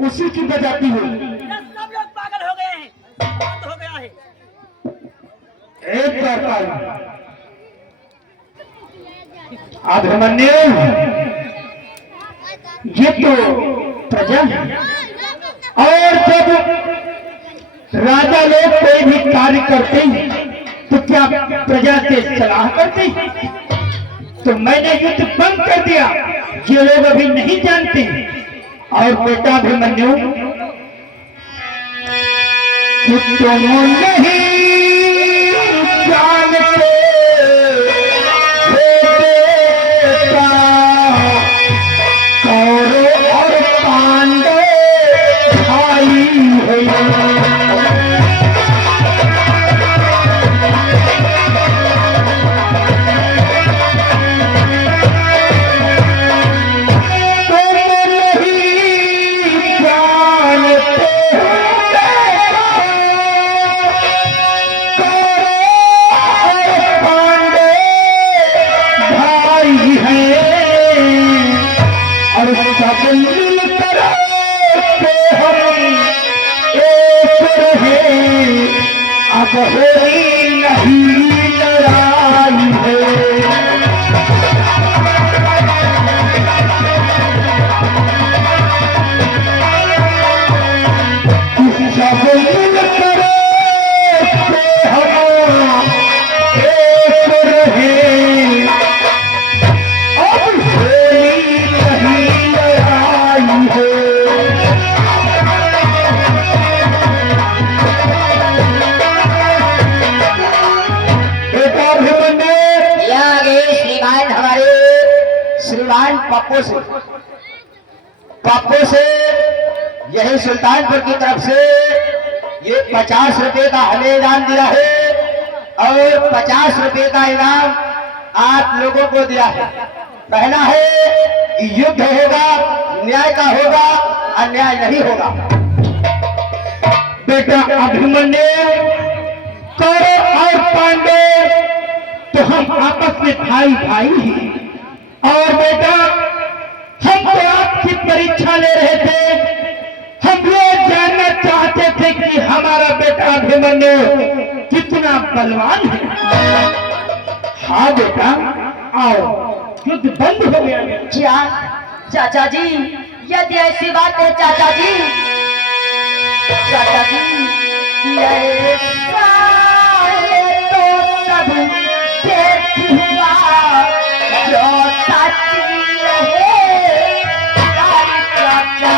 उसी की बजाती हूँ। सब लोग पागल हो गए हैं, बंद हो गया है। एक बार अभिमन्यु, ये तो प्रजा है और जब राजा लोग कोई भी कार्य करते हैं तो क्या प्रजा से सलाह करते हैं? तो मैंने युद्ध बंद कर दिया, ये लोग अभी नहीं जानते। और बेटा अभिमन्यु, तुम नहीं जानते कौरव और पांडव भाई है। अब होई नहीं लड़ाई है। सब मिलकर हम एक रहे, अब होई नहीं लड़ाई है। श्रीमान पप्पू से यही सुल्तानपुर की तरफ से ये 50 रुपए का हमें इनाम दिया है और 50 रुपए का इनाम आप लोगों को दिया है। कहना है कि युद्ध होगा, न्याय का होगा, अन्याय नहीं होगा। बेटा अभिमन्यु, कौरव और पांडव तो हम आपस में भाई भाई हैं। और बेटा हम तो आपकी परीक्षा ले रहे थे, हम ये जानना चाहते थे कि हमारा बेटा अभिमन्यु कितना बलवान है। हाँ बेटा, आओ, युद्ध बंद हो गया। क्या चाचा जी, यदि ऐसी बात है चाचा जी, चाचा जी ऐसा है तो सब देख हुआ जो सच रहे चाचा।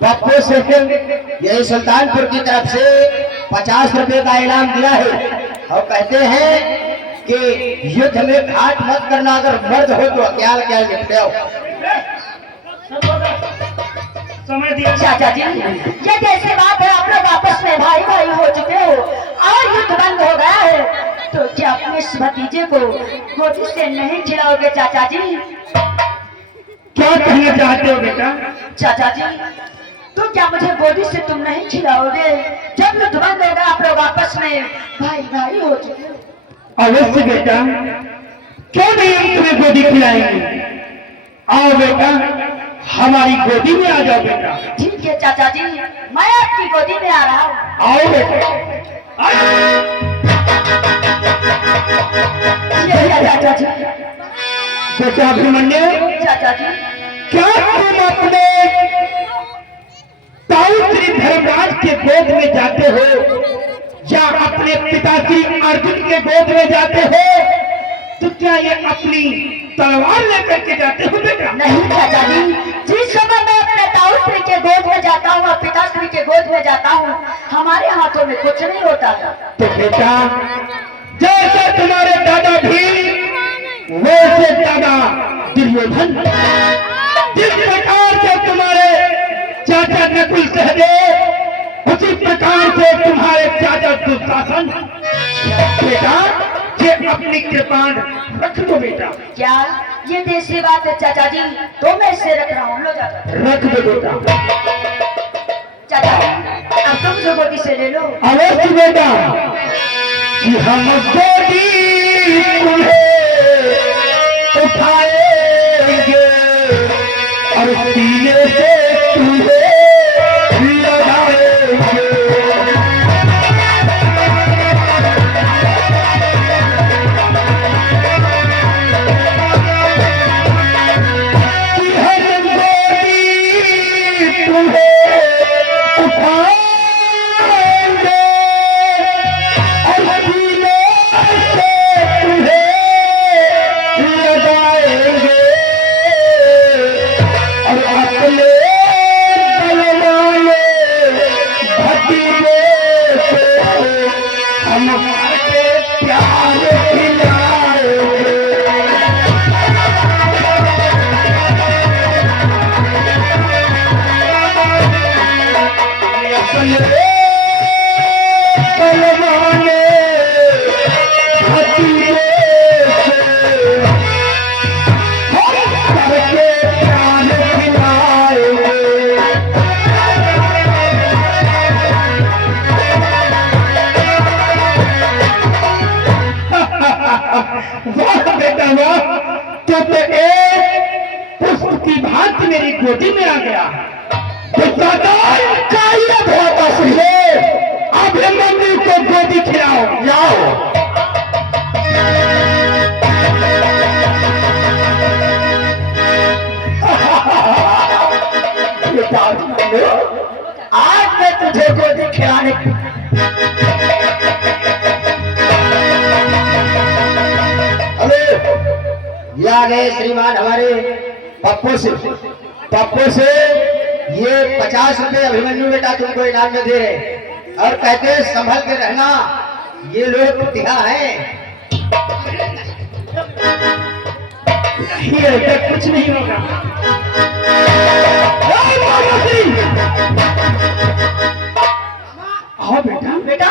पप्पू से यही सुल्तानपुर की तरफ से 50 रुपए का इनाम दिया है और कहते हैं कि युद्ध में घाट मत करना, अगर मर्द हो तो अकेला क्या निपटे आओ। समय दिया चाचा जी, ये जैसे बात है, आप लोग आपस में भाई भाई हो चुके हो और युद्ध बंद हो गया है, तो क्या अपने इस भतीजे को गोदी से नहीं खिलाओगे चाचा जी? क्या कहना चाहते हो बेटा? चाचा जी, तो क्या मुझे गोदी से तुम नहीं खिलाओगे? जब युद्ध बंद होगा आप लोग आपस में भाई भाई हो चुके हो। अवश्य बेटा, क्यों नहीं हम तुम्हें गोदी खिलाएंगे। आओ बेटा, हमारी गोदी में आ जाओ बेटा। ठीक है चाचा जी, मैं आपकी गोदी में आ रहा हूँ। आओ बेटा। चाचा जी बेटा अभिमन्यु, चाचा जी क्या तुम अपने ताऊ श्री धर्मराज के गोद में जाते हो या अपने पिताश्री अर्जुन के गोद में जाते हो? तो क्या ये अपनी तलवार लेकर के जाते हो बेटा? नहीं चाचा जी, जिस समय मैं अपने ताऊ श्री के गोद में जाता हूँ और पिताश्री के गोद में जाता हूँ, हमारे हाथों में कुछ नहीं होता। तो बेटा, जैसे तुम्हारे दादा भीम वैसे दादा दुर्योधन, जिस प्रकार से तुम्हारे चाचा नकुल सहदेव, उसी प्रकार से तुम्हारे चाचा दुशासन। बेटा, ये अपनी कृपाण रख दो बेटा। क्या ये देसी बात है चाचा जी? तो मैं इसे रख रहा हूँ। लो चाचा, रख दो बेटा। चाचा अब तुम जो गोदी से ले लो। अवश्य बेटा, कि हम गोदी तुम्हें उठाएंगे और सीने से तुम्हें लगाएंगे। कि हम गोदी तुम्हें उठाएंगे और सीने से तुम्हें लगाएंगे और अपने बलवाने भतीजे से हम के प्यार खिलाएंगे। अपने बलवाने भतीजे से करके प्यार खिलाएंगे। वाह बेटा वाह, तो एक पुष्प की भांति मेरी गोदी में आ गया। अभिमन्यु को गोदी खिलाओ, लाओ। आज मैं तुझे गोदी खिलाने अरे ये आ गए श्रीमान हमारे पप्पू से ये 50 रुपए अभिमन्यु बेटा तुमको इनाम में दे रहे और कहते हैं संभल के रहना, ये लोग दिया है। नहीं ऐसा कुछ नहीं होगा। आओ बेटा। बेटा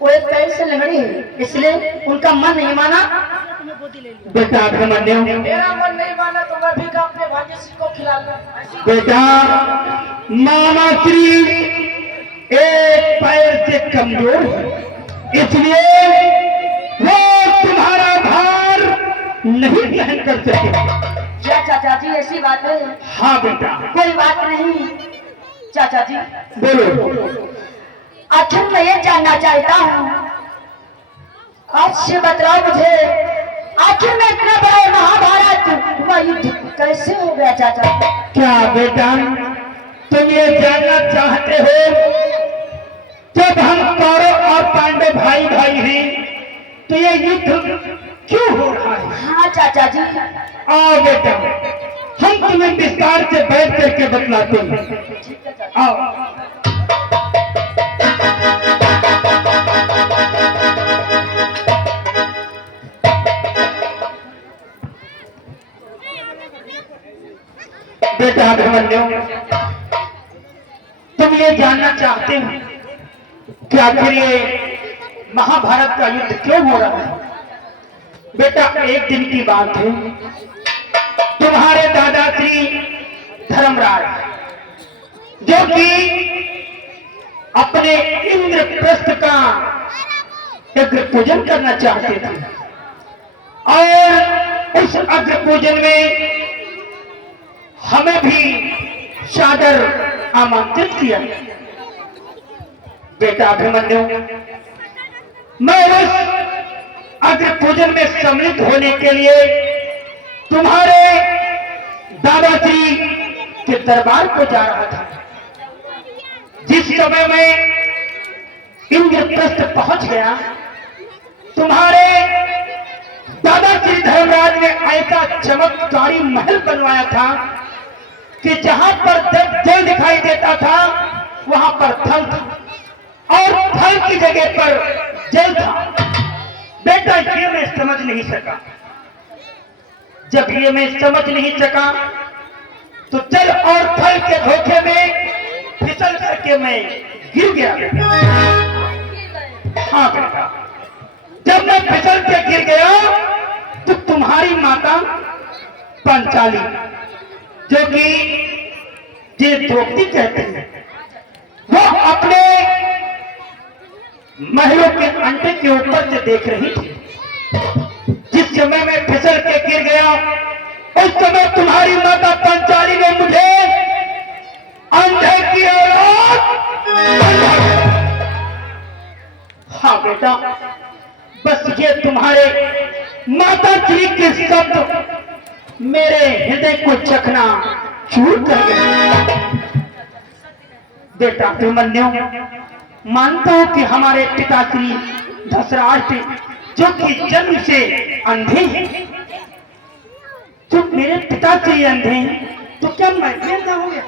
वो एक पैर से लंगड़ी है, इसलिए उनका मन नहीं माना। बेटा अभिमन्यु, मेरा मन नहीं माना तो मैं भी अपने भांजे सिंह को खिला लूं। बेटा मामा श्री एक पैर से कमजोर है, इसलिए वो तुम्हारा भार नहीं सहन कर सके। क्या चाचा जी ऐसी बात है? हाँ बेटा। कोई बात नहीं चाचा जी। बोलो। आखिर मैं ये जानना चाहता हूँ, आज से बतलाओ मुझे, आखिर में इतना बड़ा महाभारत हुआ युद्ध कैसे हो गया चाचा? क्या बेटा तुम ये जानना चाहते हो? जब हम कौरव और पांडव भाई भाई हैं, तो ये युद्ध क्यों हो रहा है? हाँ चाचा जी। आओ बेटा, हम तुम्हें विस्तार से बैठ करके बतलाते हैं। आओ। बेटा अभिमन्यु, तुम ये जानना चाहते हो कि आखिर ये महाभारत का युद्ध क्यों हो रहा है? बेटा एक दिन की बात है, तुम्हारे दादा श्री धर्मराज, जो कि अपने इंद्रप्रस्थ का अग्र पूजन करना चाहते थे, और उस अग्र पूजन में हमें भी सादर आमंत्रित किया। बेटा अभिमन्यु, मैं उस अग्र पूजन में सम्मिलित होने के लिए तुम्हारे दादाजी के दरबार को जा रहा था। जिस समय में इंद्रप्रस्थ पहुंच गया, तुम्हारे दादाजी धर्मराज ने ऐसा चमत्कारी महल बनवाया था कि जहां पर जल दिखाई देता था वहां पर थल था और थल की जगह पर जल था। बेटा ये मैं समझ नहीं सका। जब ये मैं समझ नहीं सका तो जल और थल के धोखे में फिसल करके मैं गिर गया। हाँ बेटा, जब मैं फिसल के गिर गया तो तुम्हारी माता पंचाली, जो कि जे द्रौपदी कहते हैं, वो अपने महलों के अंडे के ऊपर से देख रही थी। जिस समय मैं फिसल के गिर गया उस समय तुम्हारी माता पंचाली ने मुझे अंधे की औलाद समझा। हाँ बेटा, बस ये तुम्हारे माता जी के शब्द मेरे हृदय को चकना चूर कर गए। बेटा अभिमन्यु, मानता हूं कि हमारे पिताश्री धसराष्ट्र जो कि जन्म से अंधे हैं, तो मेरे पिताश्री अंधे हैं तो क्या मैं भी अंधा हो गया?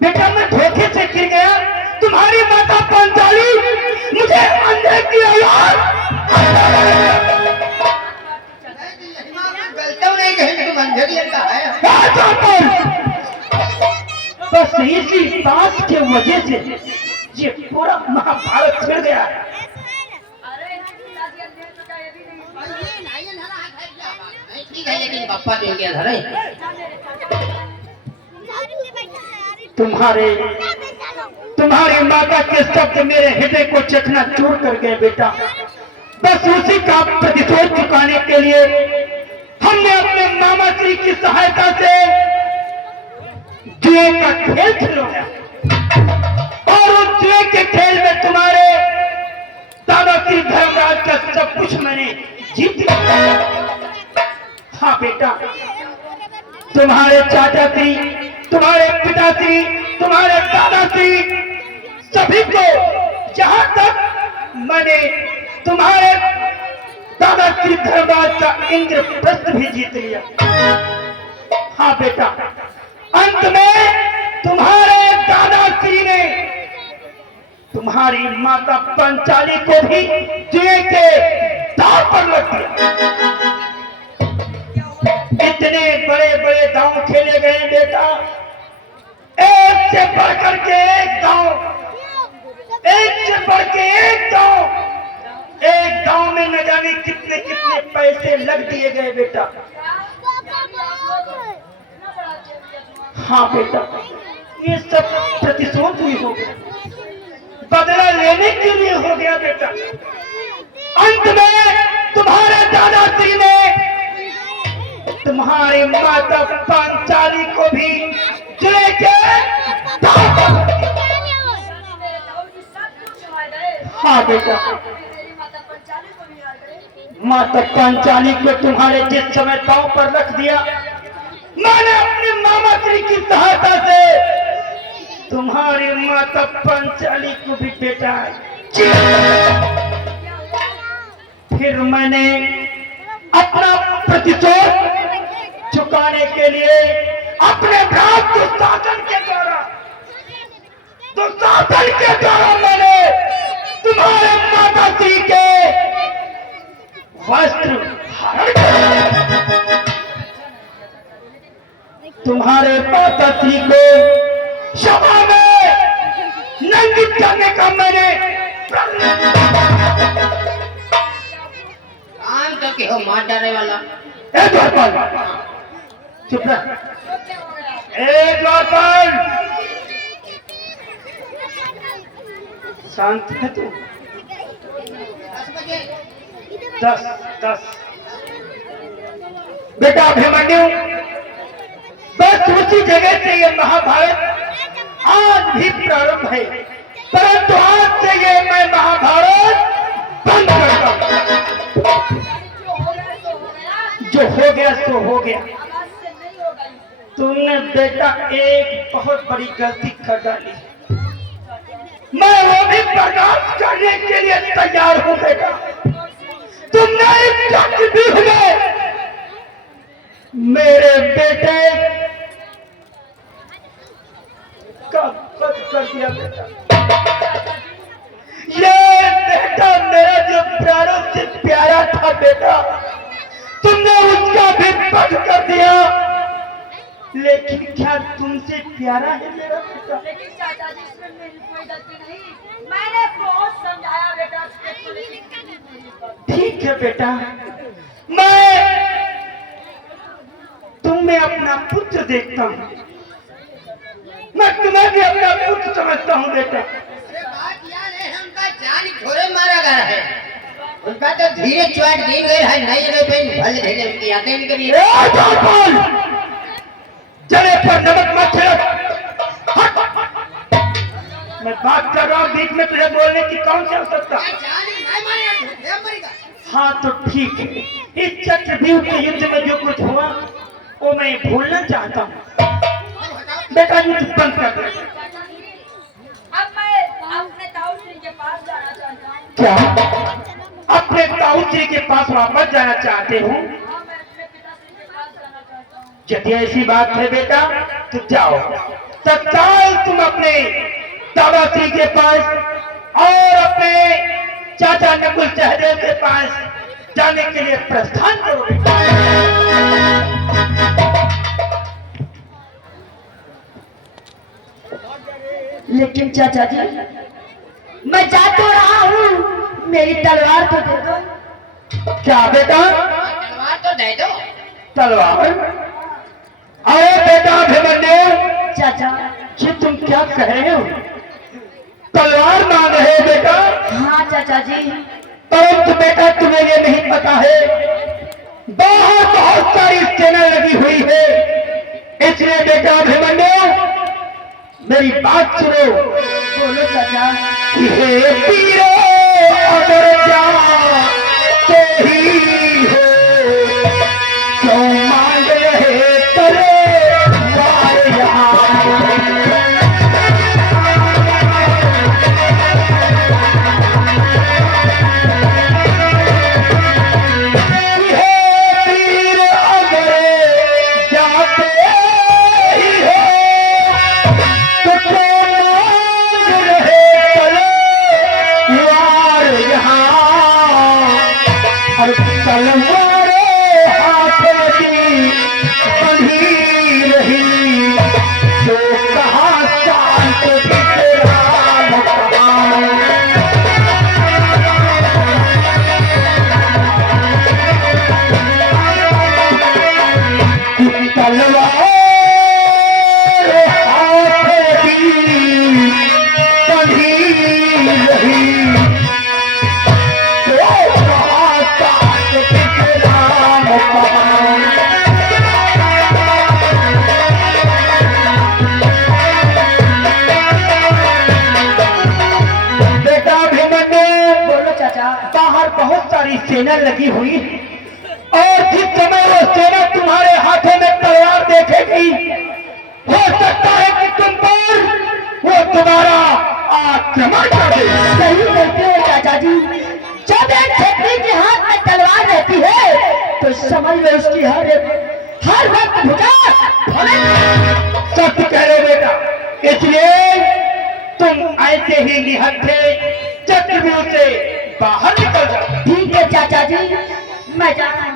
बेटा मैं धोखे से गिर गया, तुम्हारी माता पंचाली मुझे अंधे की औलाद। बस इसी बात के वजह से ये पूरा महाभारत छिड़ गया है। ठीक है, लेकिन पप्पा तो क्या धरे तुम्हारी माता के शब्द मेरे हृदय को चकना चूर कर गए। बेटा बस उसी का प्रतिशोध चुकाने के लिए हमने अपने मामा श्री की सहायता से जुए का खेल खिलवाया और उस जुए के खेल में तुम्हारे दादा श्री धर्मराज का सब कुछ मैंने जीत लिया। हाँ बेटा, तुम्हारे चाचा श्री, तुम्हारे पिताश्री, तुम्हारे दादाश्री, सभी को, जहां तक मैंने तुम्हारे दादाश्री धर्मराज का इंद्रप्रस्थ भी जीत लिया। हाँ बेटा, अंत में तुम्हारे दादाश्री ने तुम्हारी माता पंचाली को भी जुए के दांव पर लग दिया। इतने बड़े बड़े दांव खेले गए बेटा, एक से बढ़कर के एक दांव, एक से बढ़ के एक दांव, एक दांव में न जाने कितने कितने पैसे लग दिए गए बेटा। हाँ बेटा, ये सब प्रतिशोध भी हो गया, बदला लेने के लिए हो गया बेटा। अंत में तुम्हारे दादाश्री ने तुम्हारी माता पंचाली को भी जुए के दांव पर लग दिया। हाँ बेटा, माता पंचाली को तुम्हारे जिस समय दांव पर रख दिया, मैंने अपने मामा श्री की सहायता से तुम्हारी माता पंचाली को भी बेटा फिर मैंने अपना प्रतिशोध चुकाने के लिए अपने भ्रात दुशासन के द्वारा मैंने तुम्हारे माता श्री के वस्त्र हरण किया। तुम्हारे माता श्री को सभा में नंगित करने का मैंने काम तो के हो मार डाले वाला। ए द्वारपाल, चुप रह। ए द्वारपाल, शांत है तू। 10 बेटा अभिमन्यु, बस उसी जगह से ये महाभारत आज भी प्रारंभ है, परंतु आज से ये मैं महाभारत बंद करता हूं। जो हो गया सो हो गया। तुमने बेटा एक बहुत बड़ी गलती कर डाली, मैं वो भी बर्दाश्त करने के लिए तैयार हूं बेटा। तुमने एक तकलीफ में मेरे बेटे का कत्ल कर दिया बेटा। ये बेटा मेरा जो प्यारों से प्यारा था बेटा, तुमने उसका भी कत्ल कर दिया। लेकिन क्या तुमसे प्यारा है मेरा बेटा? लेकिन चाचा जी इसमें मेरी कोई गलती नहीं, मैंने बहुत समझाया बेटा। ठीक है बेटा, मैं तुम्हें अपना पुत्र देखता हूँ, मैं तुम्हें भी अपना पुत्र समझता हूँ बेटा। बात यार है, हमका जान थोड़े मारा गया है, उनका तो धीरे चुआट गिन गए है, नहीं नहीं पेन भले धीरे उनकी आंखें निकली। जले पर नमक मत छिड़क। मैं बात कर रहा हूँ, बीच में तुझे बोलने की कौन सी आवश्यकता? हाँ तो ठीक है, इस चक्रव्यूह के युद्ध में जो कुछ हुआ वो मैं भूलना चाहता हूँ। बेटा युद्ध बंद कर दे। अब मैं अपने ताऊ श्री के पास जाना चाहता हूँ। क्या अपने ताऊ जी के पास वापस जाना चाहते हो? हाँ, मैं अपने पिताश्री के पास जाना चाहता हूँ। यदि ऐसी बात है बेटा तो जाओ, तत्काल तुम अपने दादाश्री के पास और अपने चाचा नकुल सहदेव के पास जाने के लिए प्रस्थान करो बेटा। लेकिन चाचा जी, मैं जा तो रहा हूँ, मेरी तलवार तो दे दो। क्या बेटा? तलवार तो दे दो। तलवार? अरे बेटा अभिमन्यु, चाचा। ये तुम क्या कह रहे हो? तलवार मांग रहे हो बेटा? हाँ चाचा जी। परंतु बेटा तुम्हें ये नहीं पता है, बाहर बहुत सारी सेना लगी हुई है, इसलिए बेटा अभिमन्यु मेरी बात सुनो। बोलो चाचा। हे पीरो अगर जाते ही हो, क्यों मांग रहे करे वार यहाँ। बाहर बहुत सारी सेना लगी हुई, और जिस समय वो सेना तुम्हारे हाथों में तलवार देखेगी, हो सकता है कि तुम पर वो दोबारा आक्रमण कर दे। सही कहते हो चाचा जी, जब एक क्षत्रिय के हाथ में तलवार रहती है तो समझ लो उसकी हर वक्त भुजा सत्य कह रहे हो बेटा, इसलिए तुम ऐसे ही निहत्थे चक्रव्यूह से बाहर निकल जाओ। ठीक है चाचा जी, मैं जा रहा हूँ।